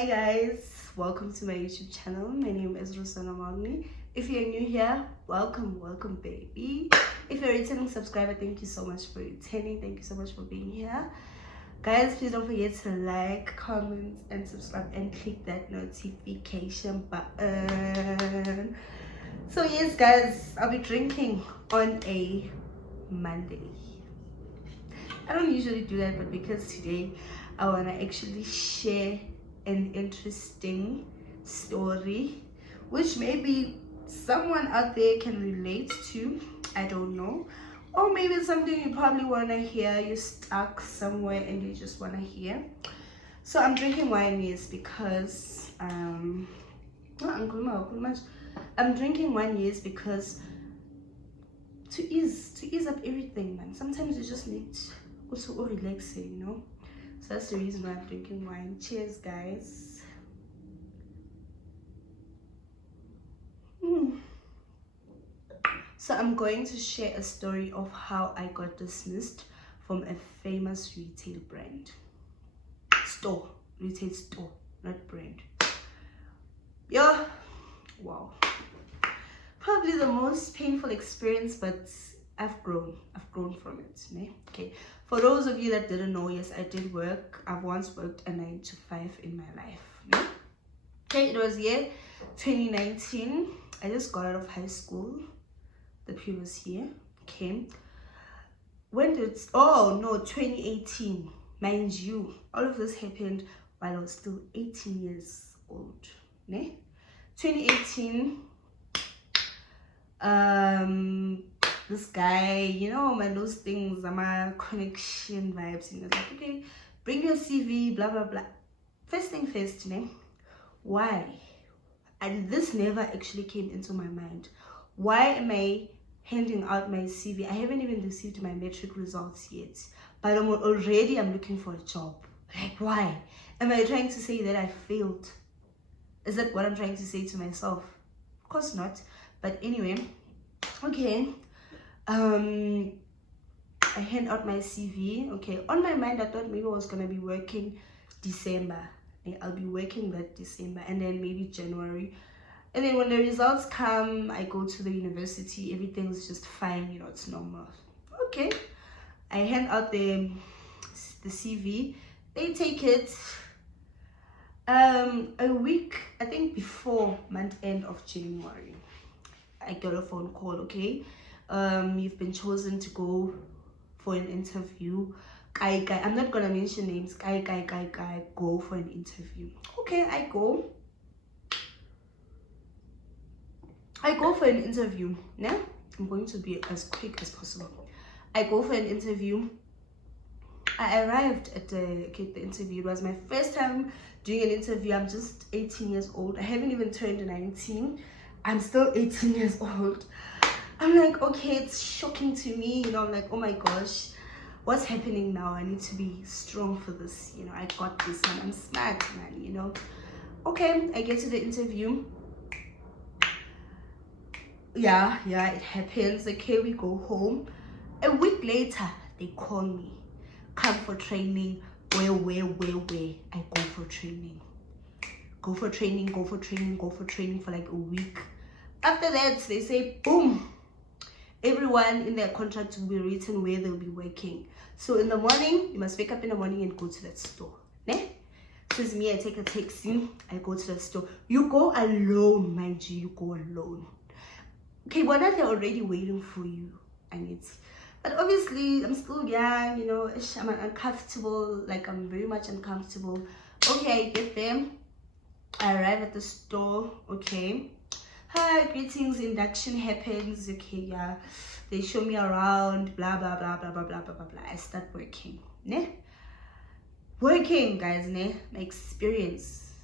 Hi guys, welcome to my YouTube channel. My name is Rosana Magni. If you're new here, welcome baby. If you're a returning subscriber, thank you so much for returning. Thank you so much for being here. Guys, please don't forget to like, comment, and subscribe and click that notification button. So yes guys, I'll be drinking on a Monday. I don't usually do that, but because today I want to actually share an interesting story which maybe someone out there can relate to. I don't know, or maybe it's something you probably want to hear. You're stuck somewhere and you just want to hear. So I'm drinking wine, yes, because I'm drinking wine, yes, because to ease up everything, man. Sometimes you just need also relaxing, you know. So that's the reason why I'm drinking wine. Cheers guys. So I'm going to share a story of how I got dismissed from a famous retail retail store, not brand. Yeah, wow, probably the most painful experience, but I've grown from it, né? Okay, for those of you that didn't know, yes, I did work. I've once worked a 9 to 5 in my life, né? Okay, it was year 2019. I just got out of high school the previous year. Okay, when did 2018, mind you, all of this happened while I was still 18 years old, né? 2018. This guy, you know, man, those things are my connection vibes, you know, like, okay, bring your CV, blah blah blah. First thing first, you know, why? And this never actually came into my mind. Why am I handing out my CV? I haven't even received my metric results yet, but I'm looking for a job. Like, why? Am I trying to say that I failed? Is that what I'm trying to say to myself? Of course not. But anyway, okay, I hand out my CV. Okay, on my mind I thought maybe I was gonna be working December. I'll be working that December, and then maybe January, and then when the results come, I go to the university. Everything's just fine, you know, it's normal. Okay, I hand out the CV. They take it. A week, I think, before month end of January, I got a phone call. Okay, you've been chosen to go for an interview. Guy, I'm not gonna mention names. Guy, go for an interview. Okay, I go for an interview. Now I'm going to be as quick as possible. I go for an interview. I arrived at the interview. It was my first time doing an interview. I'm just 18 years old. I haven't even turned 19. I'm still 18 years old. I'm like, okay, it's shocking to me, you know. I'm like, oh my gosh, what's happening now? I need to be strong for this, you know. I got this, and I'm smart, man, you know. Okay, I get to the interview. Yeah, it happens. Okay, we go home. A week later, they call me. Come for training. Where? I go for training. Go for training for like a week. After that, they say, boom, everyone in their contract will be written where they'll be working. So in the morning, you must wake up in the morning and go to that store. Ne? Says me, I take a taxi, I go to the store. You go alone, mind you, you go alone. Okay, but they're already waiting for you. But obviously I'm still young, you know. I'm uncomfortable, like I'm very much uncomfortable. Okay, I get there. I arrive at the store. Okay, hi, greetings, induction happens. Okay, yeah, they show me around, blah blah blah blah blah blah blah blah blah. I start working, ne? Working, guys, ne? My experience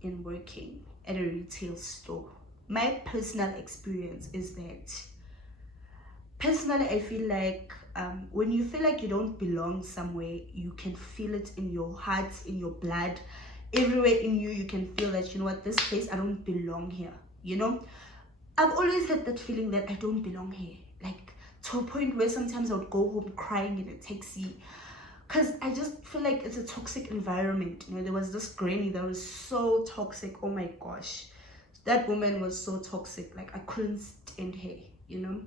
in working at a retail store. My personal experience is that, personally, I feel like when you feel like you don't belong somewhere, you can feel it in your heart, in your blood, everywhere in you. You can feel that, you know what, this place, I don't belong here, you know. I've always had that feeling that I don't belong here, like to a point where sometimes I would go home crying in a taxi, because I just feel like it's a toxic environment. You know, there was this granny that was so toxic. Oh my gosh, that woman was so toxic. Like I couldn't stand her, you know,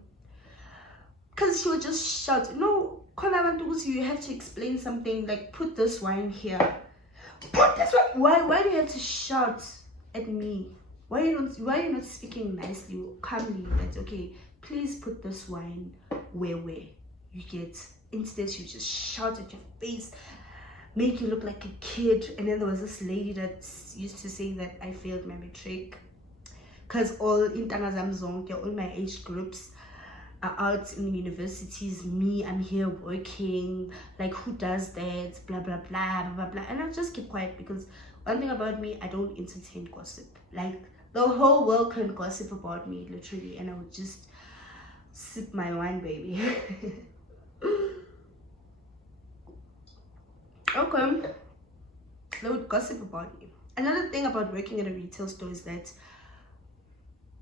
because she would just shout, no, you have to explain something, like put this wine here, put this wine. Why do you have to shout at me? Why are you not speaking nicely or calmly? That's okay, please put this wine where you get. Instead you just shout at your face, make you look like a kid. And then there was this lady that used to say that I failed my matric because all my age groups are out in universities. Me, I'm here working. Like, who does that? Blah blah blah blah blah blah. And I just keep quiet because one thing about me, I don't entertain gossip. Like, the whole world can gossip about me, literally, and I would just sip my wine, baby. Okay, they would gossip about you. Another thing about working at a retail store is that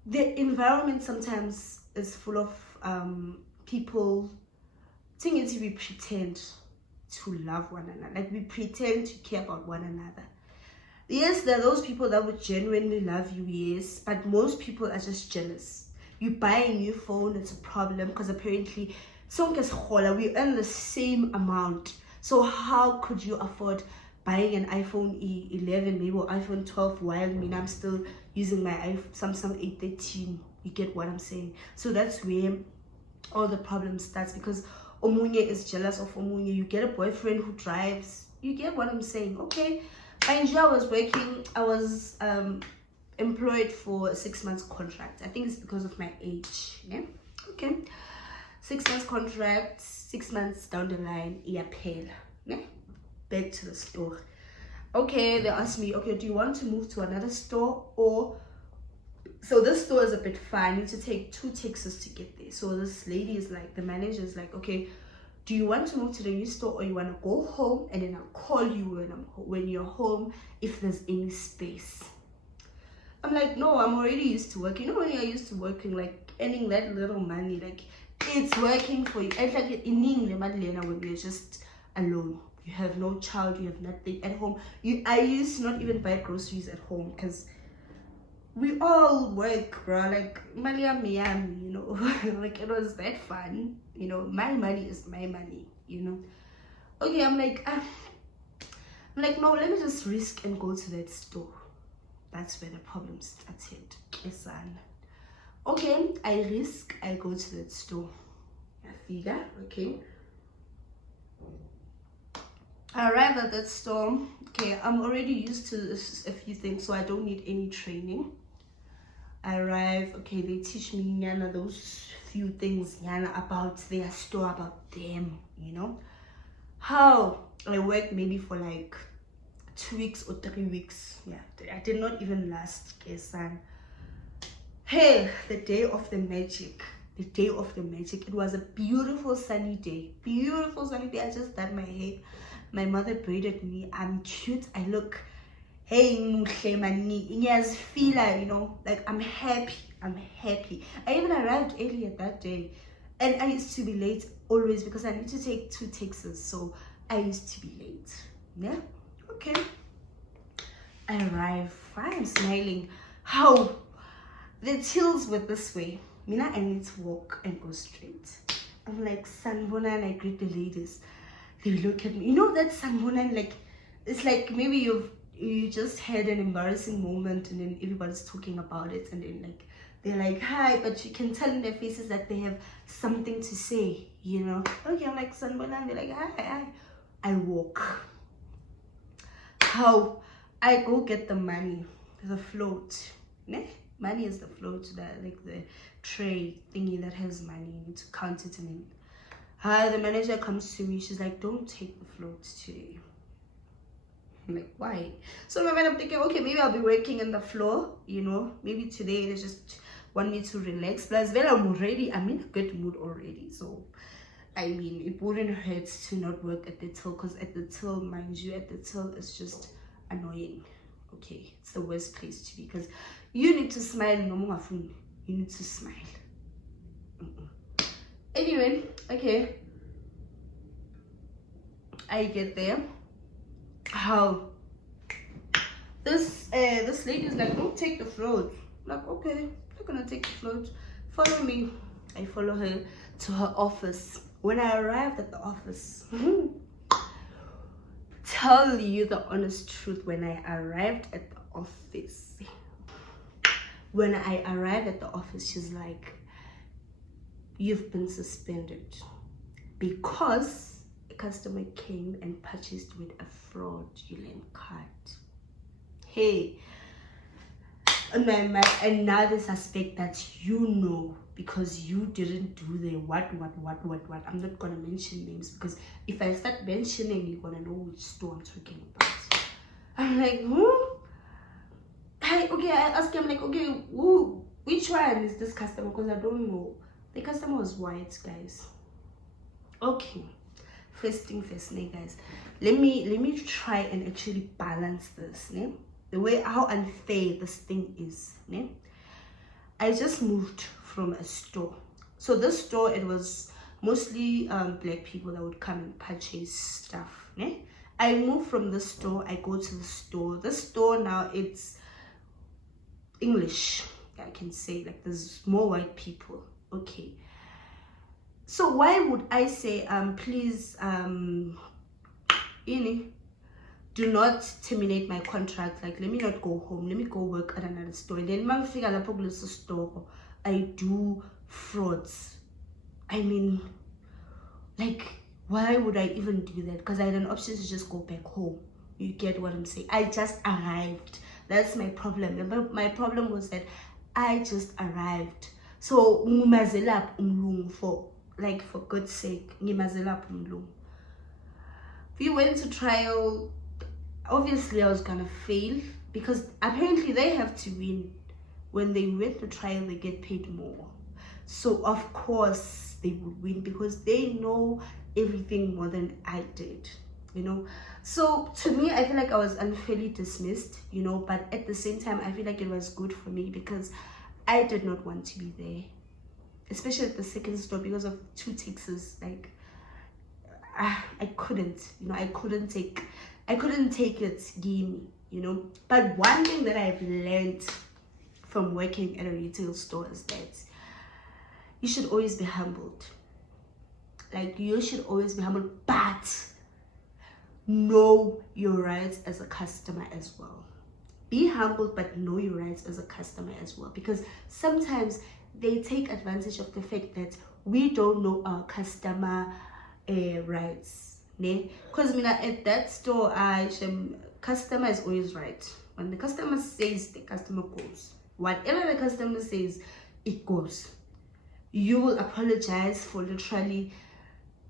the environment sometimes is full of people think it's we pretend to love one another, like we pretend to care about one another. Yes, there are those people that would genuinely love you, yes, but most people are just jealous. You buy a new phone, it's a problem because apparently we earn the same amount. So how could you afford buying an iPhone 11 maybe or iPhone 12 while I'm still using my Samsung A13? You get what I'm saying? So that's where all the problem starts, because Omunye is jealous of Omunye. You get a boyfriend who drives. You get what I'm saying? Okay. I was working. I was employed for a 6 months contract. I think it's because of my age. Yeah. Okay. 6 months contract. 6 months down the line, pale. Yeah. Back to the store. Okay. They asked me, okay, do you want to move to another store, or so this store is a bit far, I need to take 2 taxis to get there. So this lady is like, the manager is like, okay, do you want to move to the new store, or you want to go home and then I'll call you when you're home if there's any space? I'm like, no, I'm already used to work. You know, when you're used to working, like earning that little money, like it's working for you. And like when you're just alone, you have no child, you have nothing at home. I used to not even buy groceries at home because we all work, bro. Like, Miami, you know. Like, it was that fun, you know. My money is my money, you know. Okay, I'm like, no, let me just risk and go to that store. That's where the problem started. Okay, I risk, I go to that store. I figure, okay. I arrive at that store. Okay, I'm already used to a few things, so I don't need any training. I arrive, okay, they teach me those few things about their store, about them, you know. How I worked maybe for like 2 weeks or 3 weeks. Yeah, I did not even last, son. Hey, the day of the magic. The day of the magic. It was a beautiful sunny day. Beautiful sunny day. I just dyed my hair. My mother braided me. I'm cute. I look, hey, you know, like I'm happy. I even arrived earlier that day, and I used to be late always because I need to take 2 taxis, so I used to be late. Yeah, okay. I arrive, I'm smiling. How the tills were this way. Mina, I need to walk and go straight. I'm like, Sanbona, and I greet the ladies. They look at me. You know that Sanbona, like, it's like maybe you just had an embarrassing moment and then everybody's talking about it, and then like they're like, hi, but you can tell in their faces that they have something to say, you know. Okay, I'm like, Sanbona, and they're like, hi. I walk. How I go get the money, the float. Money is the float, that like the tray thingy that has money. You need to count it, and then the manager comes to me. She's like, don't take the float today. I'm like, why? So my mind, I'm thinking, okay, maybe I'll be working on the floor, you know, maybe today they just want me to relax. Plus, well, I'm in a good mood already. So, I mean, it wouldn't hurt to not work at the till, because at the till, mind you, at the till it's just annoying. Okay, it's the worst place to be, because you need to smile. You need to smile. Anyway, okay. I get there, how this lady is like, don't take the float. I'm like, okay, I'm not gonna take the float. Follow me. I follow her to her office. When I arrived at the office, tell you the honest truth, when I arrived at the office, she's like, you've been suspended because a customer came and purchased with a fraudulent card. Hey, and now they suspect that because you didn't do the what. I'm not gonna mention names, because if I start mentioning, you're gonna know which store I'm talking about. I'm like, I asked him, like, okay, which one is this customer? Because I don't know. The customer was white, guys. Okay, first thing first, guys. Let me try and actually balance this, the way how unfair this thing is. I just moved from a store. So this store, it was mostly black people that would come and purchase stuff. I moved from the store, I go to the store. The store now, it's English, I can say, like there's more white people. Okay, so why would I say please do not terminate my contract, like let me not go home, let me go work at another store, and then mangifika lapho kuleso store I do frauds. I mean, like, why would I even do that? Because I had an option to just go back home. You get what I'm saying? I just arrived. That's my problem. My problem was that I just arrived. So for God's sake, we went to trial. Obviously I was gonna fail, because apparently they have to win. When they went to trial, they get paid more, so of course they would win, because they know everything more than I did, so to me, I feel like I was unfairly dismissed, but at the same time I feel like it was good for me, because I did not want to be there, especially at the second store, because of two taxes. Like, I couldn't, I couldn't take it, gimme, but one thing that I've learned from working at a retail store is that you should always be humbled. Like, you should always be humbled, but know your rights as a customer as well. Be humble, but know your rights as a customer as well, because sometimes they take advantage of the fact that we don't know our customer rights. Because at that store, customer is always right. When the customer says, the customer goes. Whatever the customer says, it goes. You will apologize for literally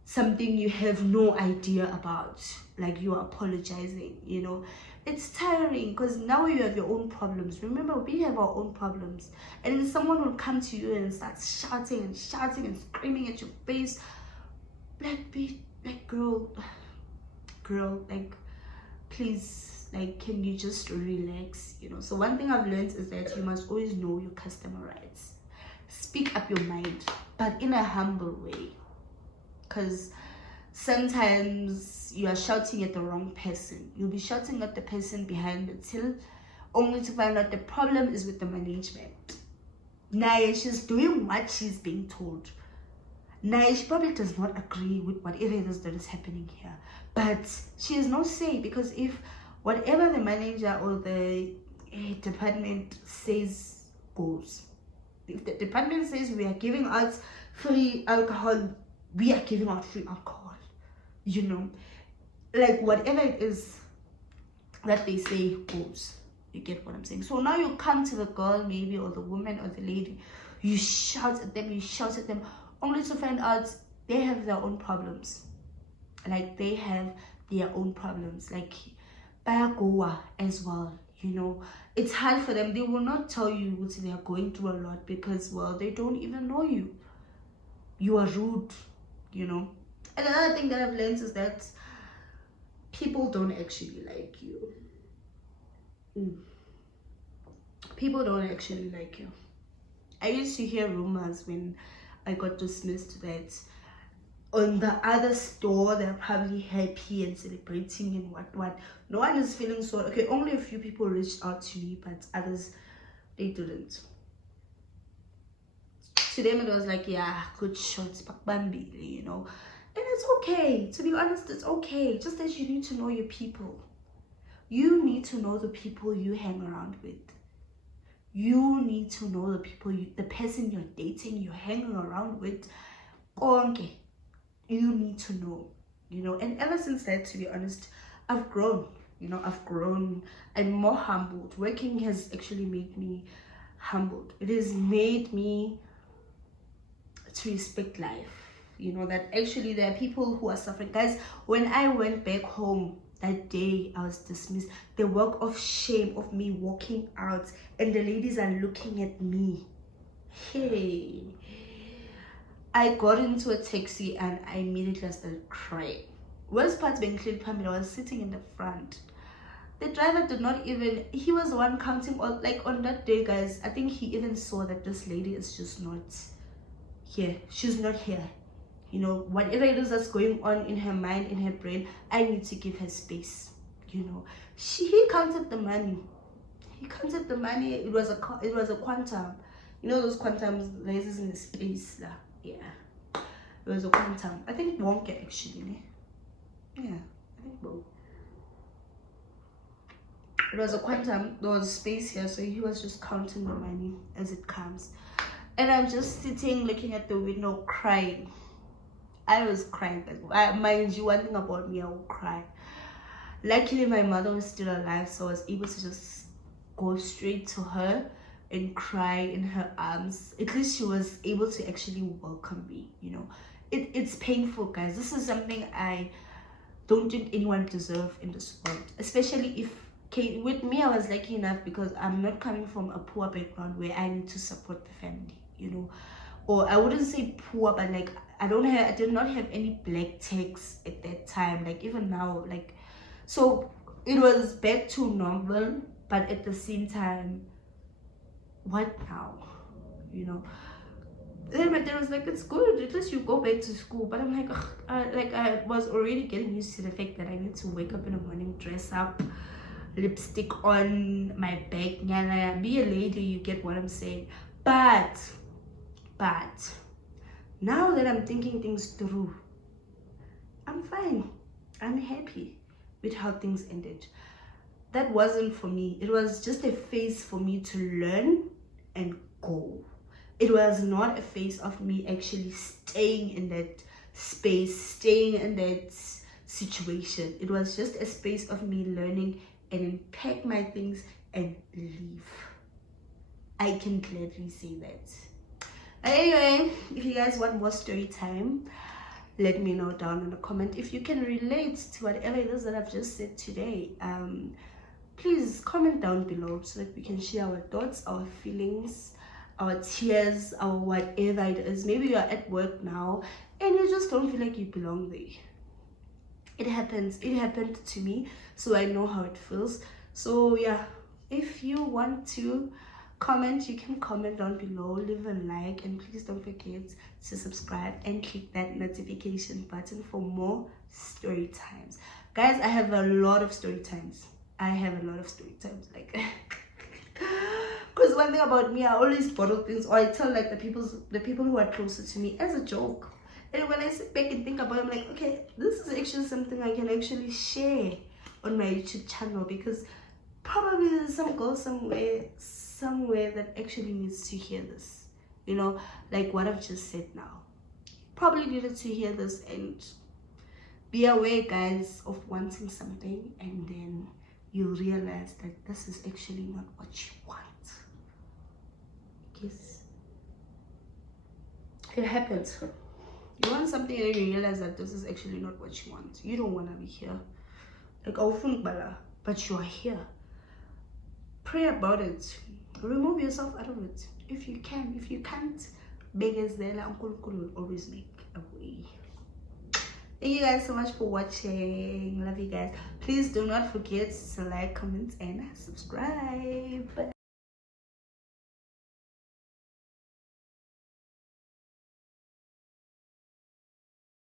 something you have no idea about. Like, you are apologizing, it's tiring, because now you have your own problems. Remember, we have our own problems, and then someone will come to you and start shouting and screaming at your face. Like, girl, like, please, like, can you just relax? So one thing I've learned is that you must always know your customer rights. Speak up your mind, but in a humble way, because sometimes you are shouting at the wrong person. You'll be shouting at the person behind the till, only to find out the problem is with the management. Naya, she's doing what she's being told. Naya, she probably does not agree with whatever it is that is happening here, but she has no say, because if whatever the manager or the department says goes, if the department says we are giving out free alcohol, we are giving out free alcohol. Like, whatever it is that they say goes. You get what I'm saying? So now you come to the girl, maybe, or the woman, or the lady, you shout at them, only to find out they have their own problems. Like, they have their own problems. Like, bayagoa as well. It's hard for them. They will not tell you what they are going through a lot, because, well, they don't even know you. You are rude, And another thing that I've learned is that people don't actually like you. People don't actually like you. I used to hear rumors when I got dismissed that on the other store, they're probably happy and celebrating and what. No one is feeling so okay. Only a few people reached out to me, but others, they didn't. To them it was like, yeah, good shots, Bambili, you know. And it's okay, to be honest, it's okay. Just that you need to know your people. You need to know the people you hang around with. You need to know the people, the person you're dating, you're hanging around with. Okay, you need to know, you know. And ever since that, to be honest, I've grown. You know, I've grown. I'm more humbled. Working has actually made me humbled. It has made me to respect life. You know, that actually there are people who are suffering. Guys, when I went back home that day, I was dismissed. The work of shame of me walking out and the ladies are looking at me. Hey, I got into a taxi and I immediately started crying. Worst part being clean family, I was sitting in the front. The driver did not even, he was the one counting all, like on that day, guys, I think he even saw that this lady is just not here. She's not here. You know, whatever it is that's going on in her mind, in her brain, I need to give her space. You know, he counted the money. He counted the money. It was a quantum. You know those quantums, lasers in the space. Yeah, it was a quantum. I think Wonka actually. Yeah, I think both. It was a quantum. There was space here, so he was just counting the money as it comes. And I'm just sitting looking at the window crying. I was crying. Mind you, one thing about me, I will cry. Luckily, my mother was still alive, so I was able to just go straight to her and cry in her arms. At least she was able to actually welcome me, you know. It's painful, guys. This is something I don't think anyone deserves in this world. Especially if, okay, with me, I was lucky enough because I'm not coming from a poor background where I need to support the family, you know. Or I wouldn't say poor, but like I did not have any black tax at that time. Like even now, like, so it was back to normal, but at the same time, what now? You know. Then my dad was like, it's good, at least you go back to school. But I'm like, I was already getting used to the fact that I need to wake up in the morning, dress up, lipstick on, my bag, be a lady, you get what I'm saying. But now that I'm thinking things through, I'm fine. I'm happy with how things ended. That wasn't for me. It was just a phase for me to learn and go. It was not a phase of me actually staying in that space, staying in that situation. It was just a space of me learning and then pack my things and leave. I can gladly say that. Anyway, if you guys want more story time, let me know down in the comment. If you can relate to whatever it is that I've just said today, please comment down below so that we can share our thoughts, our feelings, our tears, our whatever it is. Maybe you're at work now and you just don't feel like you belong there. It happens. It happened to me, so I know how it feels. So yeah, if you want to comment, you can comment down below, leave a like, and please don't forget to subscribe and click that notification button for more story times. Guys, I have a lot of story times. Like because one thing about me, I always bottle things, or I tell like the people who are closer to me as a joke. And when I sit back and think about it, I'm like, okay, this is actually something I can actually share on my YouTube channel, because probably there's some girl somewhere that actually needs to hear this, you know, like what I've just said now. Probably needed to hear this and be aware, guys, of wanting something and then you realize that this is actually not what you want. Yes, it happens. You want something and then you realize that this is actually not what you want. You don't want to be here. Like, but you are here. Pray about it. Remove yourself out of it if you can. If you can't, Uncle will always make a way. Thank you guys so much for watching. Love you guys. Please do not forget to like, comment, and subscribe.